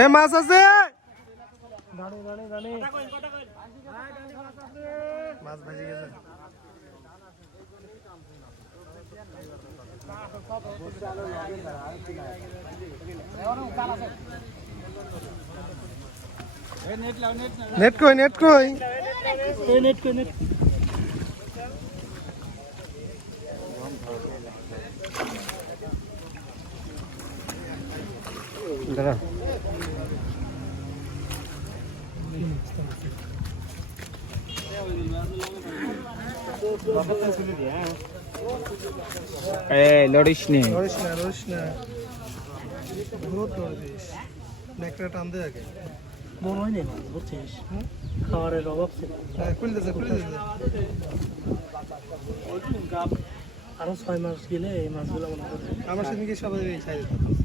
এ মাছ আছে মাছ ভেজে গেছে নেট কই দাঁড়া লড়িস নে নেকড়া টান দে আগে মনে হয় না বুঝছিস খাবারের অভাব ছিল খুলে দিয়েছে আরো 6 মাস গেলে এই মাছগুলো মনে করে আমার সেদিনকে সবাই ছাই দিতাম